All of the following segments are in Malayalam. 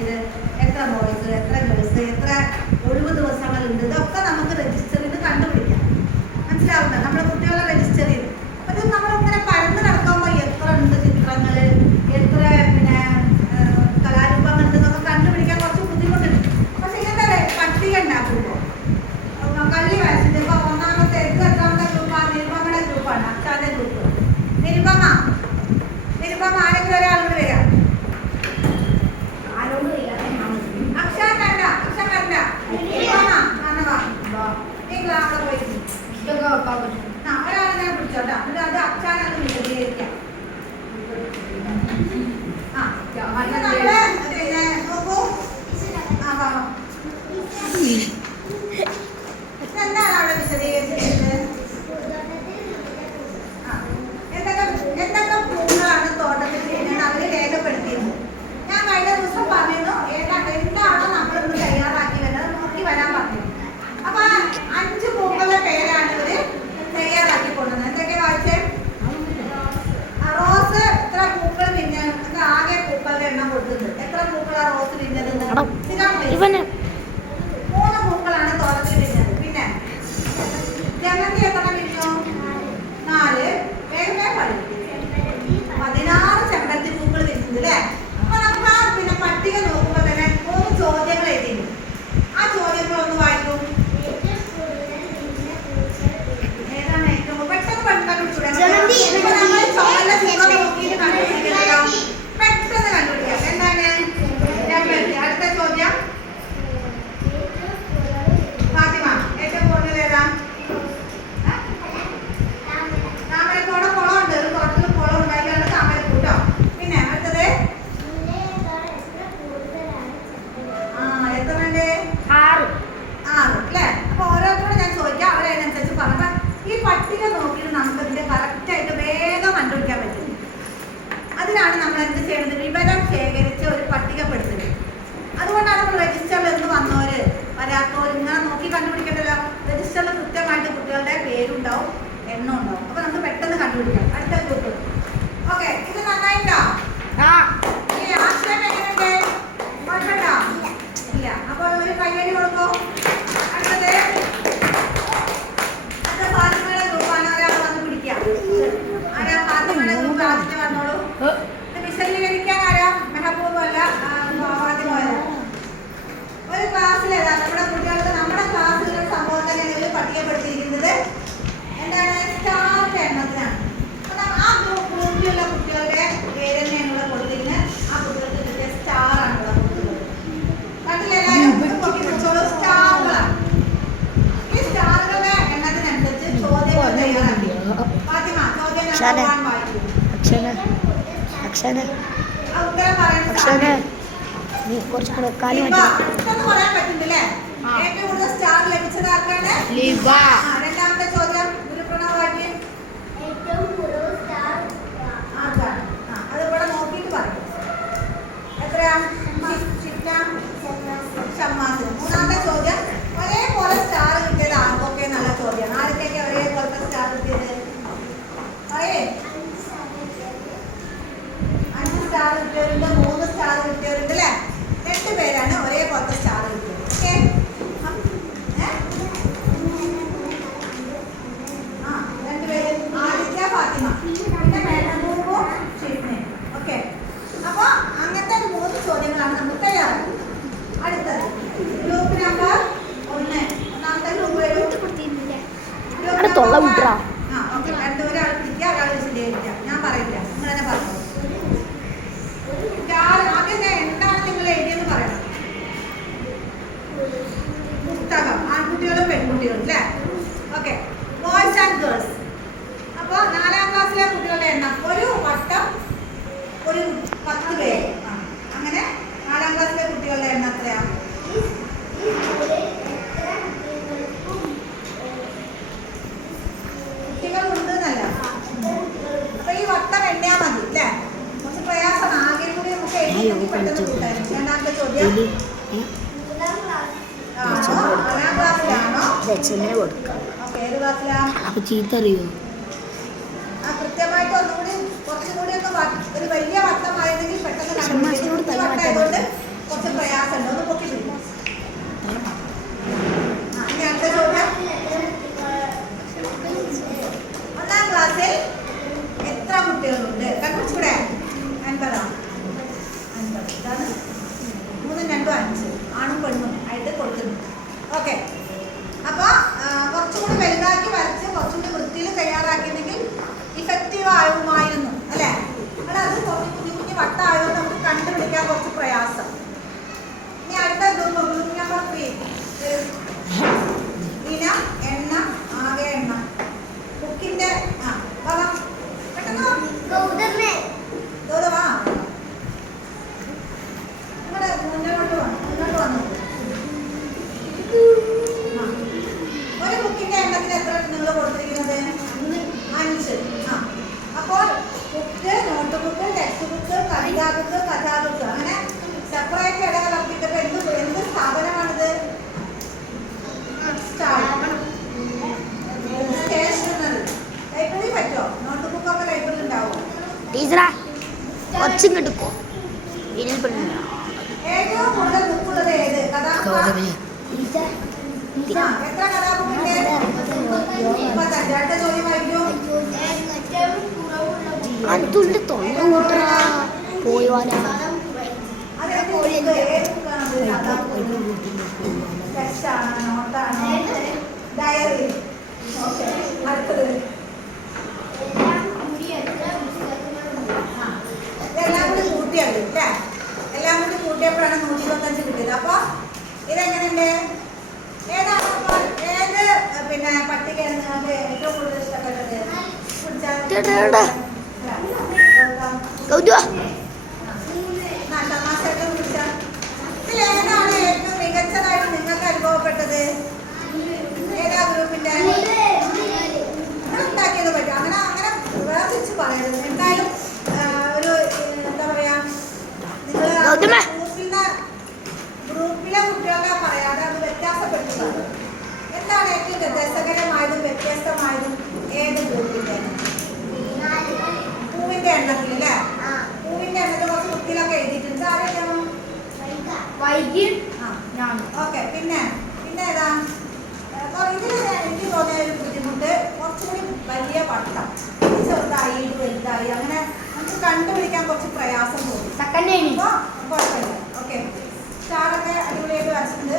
വയസ്സിൽ എത്ര ബോയ്സ്, എത്ര ഗേൾസ്, എത്ര ഒഴിവ് ദിവസങ്ങളുണ്ട്, ഇതൊക്കെ നമുക്ക് രജിസ്റ്റർ ചെയ്ത് കണ്ടുപിടിക്കാം. മനസ്സിലാവുന്നത്? നമ്മുടെ കുട്ടികളെ രജിസ്റ്റർ ചെയ്ത് അത് നമ്മളിങ്ങനെ പരന്ന് നടക്കുമ്പോൾ എത്ര ഉണ്ട് ചിത്രങ്ങൾ, എത്ര പിന്നെ കലാരൂപങ്ങളുണ്ടെന്നൊക്കെ കണ്ടുപിടിക്കാൻ കുറച്ച് ബുദ്ധിമുട്ടുണ്ട്. പക്ഷെ ഇങ്ങനത്തെ പട്ടിക ഉണ്ടാക്കുമ്പോൾ കള്ളി വയസ്സിൽ ഇപ്പോൾ ഒന്നാമത്തെ എട്ടാമത്തെ ഗ്രൂപ്പാണ് നിരുപമയുടെ ഗ്രൂപ്പാണ്, അച്ഛാന്റെ ഗ്രൂപ്പ്. നിരുപമ ആരെങ്കിലും ഒരാളോട് വരാം. അക്ഷര കണ്ട നിരുപമ അവിടെ പോയി ഒരാളിനെ പിടിച്ചോട്ടോ. അത് അച്ഛനത് വിശദീകരിക്കാം. പിന്നെ നോക്കൂ, എന്താണ് അവിടെ വിശദീകരിച്ചിട്ട്? എന്തൊക്കെ പൂക്കളാണ് തോട്ടത്തിൽ ചെയ്യുന്നത് അവര് രേഖപ്പെടുത്തിയിരുന്നു. ഞാൻ കഴിഞ്ഞ ദിവസം പറഞ്ഞിരുന്നു എന്താണോ നമ്മളിന്ന് തയ്യാറാക്കി വരുന്നത് നോക്കി വരാൻ പറഞ്ഞു. അപ്പൊ 5 പൂക്കളുടെ പേരാണ് ഇവര് തയ്യാറാക്കി കൊണ്ടുവന്നത്. എന്തൊക്കെ വായിച്ചേ? റോസ് എത്ര പൂക്കൾ വിഞ്ഞത്? ആകെ പൂക്കളുടെ എണ്ണം കൊടുത്തത് എത്ര പൂക്കളാ റോസ് വിഞ്ഞത്? 3 പൂക്കളാണ് തോട്ടത്തിൽ വിഞ്ഞത്. പിന്നെ ജമന്തി എത്ര വിഞ്ഞു? 4. വേഗമേ പഠിക്കും 16 ചെമ്പരത്തി പൂക്കൾ വിഞ്ഞത് അല്ലേ? അപ്പൊ നമുക്ക് പിന്നെ പട്ടിക നോക്കുമ്പോ തന്നെ 3 ചോദ്യങ്ങൾ എഴുതിയിരുന്നു. ആ ചോദ്യങ്ങളൊന്ന് വായിക്കും. ഏതാണ് ഏറ്റവും പെട്ടെന്ന് പെട്ടെന്ന് കണ്ടുപിടിക്കാം. എന്താണ്? അടുത്ത ചോദ്യം ഫാത്തിമ, ഏറ്റവും കൂടുതൽ ഏതാ? താമരക്കോടെ കുളമുണ്ട്, ഒരു തോട്ടത്തിൽ കുളം ഉണ്ടാക്കിയാണ് താമരക്കൂട്ടോ. പിന്നെ അടുത്തത് എത്രണ്ട്? 6 അല്ലേ? അപ്പൊ ഓരോരുത്തരോട് ഞാൻ ചോദിക്കാം, അവരതിനനുസരിച്ച് പറഞ്ഞ ഈ പട്ടിക നോക്കിയിട്ട് നമുക്ക് ഇതിന്റെ കറക്റ്റായിട്ട് വേഗം കണ്ടുപിടിക്കാൻ പറ്റും. അതിനാണ് നമ്മൾ എന്ത് ചെയ്യുന്നത്? വിവരം ശേഖരിച്ച് ഒരു പട്ടികപ്പെടുത്തുന്നത്. അതുകൊണ്ടാണ് നമ്മൾ രജിസ്റ്ററിൽ എന്ന് വന്നവര് വരാത്തവർ ഇങ്ങനെ നോക്കി കണ്ടുപിടിക്കണ്ടല്ലോ. രജിസ്റ്ററിൽ കൃത്യമായിട്ട് കുട്ടികളുടെ പേരുണ്ടാവും, എണ്ണം ഉണ്ടാവും. അപ്പൊ നമുക്ക് പെട്ടെന്ന് കണ്ടുപിടിക്കാം. അടുത്ത ഗ്രൂപ്പ്. ഓക്കെ, ഇത് നന്നായിട്ടോ? ആശയം എങ്ങനെയുണ്ട്? കുഴപ്പമുണ്ടോ? ഇല്ല. അപ്പോൾ ഒരു കയ്യടി കൊടുക്കോ. അടുത്തത് ഫാത്തിമയുടെ ഗ്രൂപ്പാണ്. ഒരാൾ വന്ന് പിടിക്കാം. ആരാ ഫാത്തിമയുടെ ഗ്രൂപ്പ്? ആദ്യം വന്നോളൂ. ഇത് വിശദീകരിക്കാൻ ആരാ? മെഹബൂബ് അല്ല, ഫാത്തിമ അല്ല. ഒരു ക്ലാസ്സിൽ ഏതാ നമ്മുടെ കുട്ടികൾക്ക് നമ്മുടെ ക്ലാസ്സിലുള്ള സംഭവം തന്നെയാണ് പട്ടികപ്പെടുത്തിയിരിക്കുന്നത്. എന്താണ്? സ്റ്റാറിന്റെ എണ്ണത്തിനാണ്. ആ ഗ്രൂപ്പിലുള്ള കുട്ടികളുടെ പേര് തന്നെയാണുള്ള കൊടുത്തിരുന്നത്. ആ കുട്ടികൾക്ക് കിട്ടിയ സ്റ്റാർ ആണുള്ള കൊടുത്തിട്ടുള്ളത്. കണ്ടില്ലെല്ലാവരും പൊട്ടിച്ചോളൂ. സ്റ്റാറുകളാണ്. ഈ സ്റ്റാറുകളുടെ എണ്ണത്തിനനുസരിച്ച് ചോദ്യങ്ങൾ തയ്യാറാക്കി. ഫാത്തിമ ചോദ്യം വായിക്കും. ഉത്തരം പറയുന്നത് പറയാൻ പറ്റുന്നില്ലേ? ഏറ്റവും കൂടുതൽ സ്റ്റാർ ലഭിച്ചത് ആർക്കാണ്? രണ്ടാമത്തെ ചോദ്യം ഗുരുപ്രണവാക്കി. അത് ഇവിടെ നോക്കിയിട്ട് പറയും. എത്രയാ? ഷമ്മാസ്. മൂന്നാമത്തെ ചോദ്യം ഒരേപോലെ സ്റ്റാർ കിട്ടിയത് ആർക്കൊക്കെ? നല്ല ചോദ്യമാണ്. ആർക്കൊക്കെ ഒരേപോലത്തെ സ്റ്റാർ കിട്ടിയത്? 5 സ്റ്റാർ കിട്ടിയവരുണ്ട്, 3 സ്റ്റാർ കിട്ടിയവരുണ്ട് അല്ലേ? 2 പേരാണ് ഒരേപോലത്തെ സ്റ്റാർ കിട്ടിയത്. ഓക്കെ, 2 പേര് ആദിത്യ, ഫാത്തിമ, പിന്നെ മെഹബൂബും ഷിഫ്നയും. ഓക്കെ, അപ്പൊ അങ്ങനത്തെ 3 ചോദ്യങ്ങളാണ് നമുക്ക് തയ്യാറാക്കുന്നത്. അടുത്തത് ഗ്രൂപ്പ് നമ്പർ 1. ഒന്നാമത്തെ ഗ്രൂപ്പ് വരും. ഓക്കെ, ഒരാൾ പിടിക്കുക, ഒരാൾ വിശദീകരിക്കുക. ഞാൻ പറയില്ല, നിങ്ങൾ തന്നെ പറഞ്ഞു. ആദ്യം എന്താണ് നിങ്ങൾ എഴുതിയെന്ന് പറയണം. പുസ്തകം, ആൺകുട്ടികളും പെൺകുട്ടികളും അല്ലേ? Okay, boys and girls. അപ്പോൾ 4ാം ക്ലാസ്സിലെ കുട്ടികളുടെ എണ്ണം ഒരു വട്ടം ഒരു 10 പേര്. അങ്ങനെ 4ാം ക്ലാസ്സിലെ കുട്ടികളുടെ എണ്ണം എത്രയാണ്? കുട്ടികളുണ്ട് എന്നല്ല. അപ്പൊ ഈ വട്ടം എണ്ണയാ മതി അല്ലേ? കുറച്ച് പ്രയാസം. ആകെ കൂടി നമുക്ക് എഴുതി പെട്ടെന്ന് കൂട്ടായിരുന്നു. രണ്ടാമത്തെ ചോദ്യം കൃത്യമായിട്ട് ഒന്നുകൂടി കുറച്ചുകൂടി ഒന്ന് ഒരു വലിയ വട്ടമായിരുന്നെങ്കിൽ പെട്ടെന്ന് കുറച്ച് ഓക്കെ. അപ്പോൾ കുറച്ചുകൂടി വലുതാക്കി വരച്ച് കുറച്ചുകൂടി വൃത്തിയിൽ തയ്യാറാക്കിയെങ്കിൽ ഇഫക്റ്റീവ് ആകുമായിരുന്നു അല്ലേ? അവിടെ അത് കുറച്ച് കുഞ്ഞു കുഞ്ഞു വട്ടമായതുകൊണ്ട് നമുക്ക് കണ്ടുപിടിക്കാൻ കുറച്ച് പ്രയാസം. ഇനി അടുത്ത ഗ്രൂപ്പ് നമ്പർ 3 ഇനം എണ്ണ ആകെ എണ്ണ ബുക്കിന്റെ പെട്ടെന്ന് വാ നിങ്ങളുടെ മുന്നോട്ട് വന്നു. ഒരു ബുക്കിന്റെ എണ്ണത്തിന് എത്ര നിങ്ങൾ കൊടുത്തിരിക്കുന്നത്? 5. അപ്പോൾ book, note book, text book, കവിതാ ബുക്ക്, കഥാബുക്ക് അങ്ങനെ സെപ്പറേറ്റ് ഇടകലർത്തിയിട്ട് എന്ത് സ്ഥാപനമാണിത്? സ്റ്റേഷനറി. ലൈബ്രറി പറ്റോ? നോട്ട് ബുക്കൊക്കെ ലൈബ്രറി ഉണ്ടാവും. ഏറ്റവും കൂടുതൽ ബുക്കുള്ളത് ഏത്? കഥാബുക്ക്. എത്ര കഥാബുക്കിന്റെ? 35. അടുത്ത ചോദ്യം വായിക്കൂ. ഡയറി. ഓക്കെ. അടുത്തത് ഇതെല്ലാം കൂടി കൂട്ടിയാണ് അല്ലേ? എല്ലാം കൂടി കൂട്ടിയപ്പോഴാണ് 125 കിട്ടിയത്. അപ്പൊ ഇതെങ്ങനെയുണ്ട്? ഏതാണ് ഏത് പിന്നെ പട്ടികയാണ് നിങ്ങൾക്ക് ഏറ്റവും കൂടുതൽ ഇഷ്ടപ്പെട്ടത്? ഇതിലേതാണ് ഏറ്റവും മികച്ചതായിട്ട് നിങ്ങൾക്ക് അനുഭവപ്പെട്ടത്? ഏതാ ഗ്രൂപ്പിന്റെ ഉണ്ടാക്കിയത് പറ്റും? അങ്ങനെ അങ്ങനെ വേർതിരിച്ച് പറയരുത്. എന്തായാലും ഒരു എന്താ പറയാ, നിങ്ങൾ ഗ്രൂപ്പിലെ കുട്ടികളെ പറയാതെ അത് വ്യത്യാസപ്പെടുത്തുന്നത്. എന്താണ് ഏറ്റവും രസകരമായതും വ്യത്യസ്തമായതും ഏത് ഗ്രൂപ്പിന്റെ? പൂവിന്റെ എണ്ണത്തിൽ അല്ലേ? പൂവിന്റെ എണ്ണത്തിൽ കുറച്ച് ബുക്കിലൊക്കെ എഴുതിയിട്ടുണ്ട്. ആരൊക്കെയാണോ? ഓക്കെ. പിന്നെ ഏതാ? ഇതിൽ എനിക്ക് തോന്നിയ ഒരു ബുദ്ധിമുട്ട് കുറച്ചുകൂടി വലിയ വട്ടം, ചെറുതായി ഇത് വലുതായി, അങ്ങനെ നമുക്ക് കണ്ടുപിടിക്കാൻ കുറച്ച് പ്രയാസം തോന്നി. കുഴപ്പമില്ല. ഓക്കെ. സ്റ്റാറൊക്കെ അടിപൊളിയായിട്ട് വരച്ചിട്ടുണ്ട്.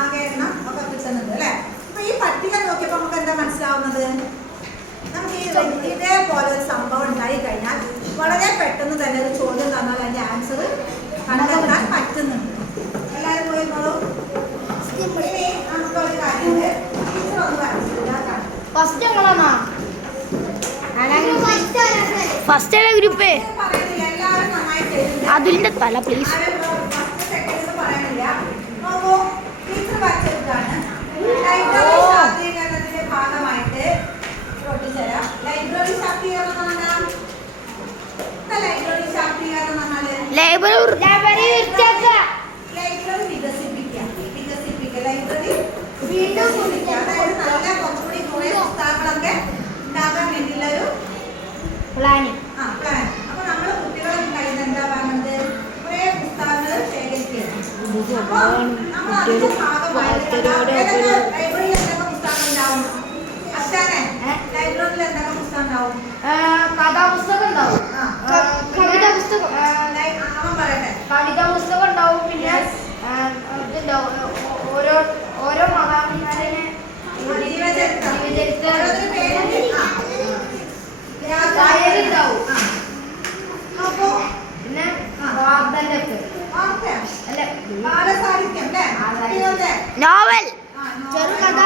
ആകെ എണ്ണം ഒക്കെ കിട്ടുന്നുണ്ട് അല്ലേ? അപ്പൊ ഈ പട്ടിക നോക്കിയപ്പോൾ നമുക്ക് എന്താ മനസ്സിലാവുന്നത്? നമുക്ക് ഇതേപോലെ ഒരു സംഭവം ഉണ്ടായി കഴിഞ്ഞാൽ വളരെ പെട്ടെന്ന് തന്നെ ഒരു ചോദ്യം തന്നാൽ അതിന്റെ ആൻസർ കണ്ടെത്താൻ പറ്റുന്നുണ്ട്. എല്ലാവരും പോയിരുന്നോളൂ. ഇനി നമുക്ക് ഒരു കാര്യമുണ്ട്. ടീച്ചർ ഒന്ന് വരച്ചിട്ടില്ല. എല്ലാവരും നന്നായിട്ട് അതിന്റെ തല പ്ലീസ് പറയാനില്ല. നോക്കൂ, ടീച്ചർ വരച്ചെടുത്താണ്. ലൈബ്രറി ശാക്തീകരണത്തിന്റെ ഭാഗമായിട്ട് പൊട്ടിച്ചേരാം. ലൈബ്രറി ശാക്തീകരണം എന്ന് പറഞ്ഞാൽ ലൈബ്രറി ശാക്തീകരണം എന്ന് പറഞ്ഞാല് ലൈബ്രറി വികസിപ്പിക്കുക. ലൈബ്രറി വികസിപ്പിക്കുക. അതായത് നല്ല കുറച്ചുകൂടി കുറെ പുസ്തകങ്ങളൊക്കെ ഉണ്ടാകാൻ വേണ്ടിയുള്ള ഒരു പ്ലാൻ. അപ്പൊ നമ്മള് കുട്ടികളെ കയ്യിൽ എന്താ പറയുന്നത്? കുറെ പുസ്തകങ്ങൾ ശേഖരിക്കുക. അപ്പൊ നമ്മൾ അതിന്റെ ഭാഗമായിട്ട് ലൈബ്രറിയിൽ എന്തൊക്കെ പുസ്തകങ്ങൾ ഉണ്ടാവും? അച്ഛനെ ലൈബ്രറിയിൽ എന്തൊക്കെ പുസ്തകം ഉണ്ടാവും? കഥാപുസ്തകം ഉണ്ടാവും, കവിതാ പുസ്തകം, അവൻ പറയട്ടെ. കവിതാ പുസ്തകം ഉണ്ടാവും. പിന്നെ ഇതുണ്ടാവും, ഓരോ മഹാന്മാരെ ജീവചരിത്രം അപ്പൊ പിന്നെ വാർത്തന്റെ ഒക്കെ അല്ലെ, ബാലസാഹിത്യം അല്ലേ? നോവൽ, ചെറുകഥ,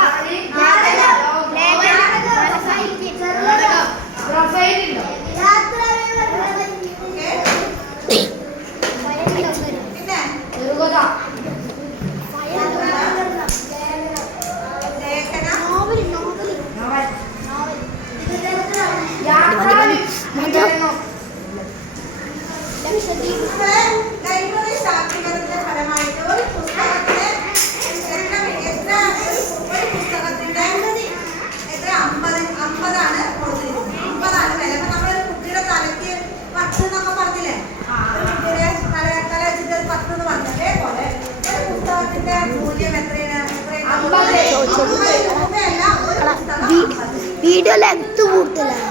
ലൈബ്രറി ശാക്തീകരണത്തിന്റെ ഫലമായിട്ട് ഒരു പുസ്തകത്തിന് എത്ര 50 കൊടുത്തിരിക്കുന്നത്. 50 വില. അപ്പൊ നമ്മളൊരു കുട്ടിയുടെ തലയ്ക്ക് 10 എന്നൊക്കെ പറഞ്ഞില്ലേ? ഒരു കുട്ടിയുടെ തല വെച്ചിട്ട് 10 എന്ന് പറഞ്ഞ അതേപോലെ ഒരു പുസ്തകത്തിന്റെ മൂല്യം എത്രയാണ്? 50 രൂപയല്ല. ഒരു പുസ്തകം വീഡിയോ ലെങ്ത് കൂടുതലാണ്.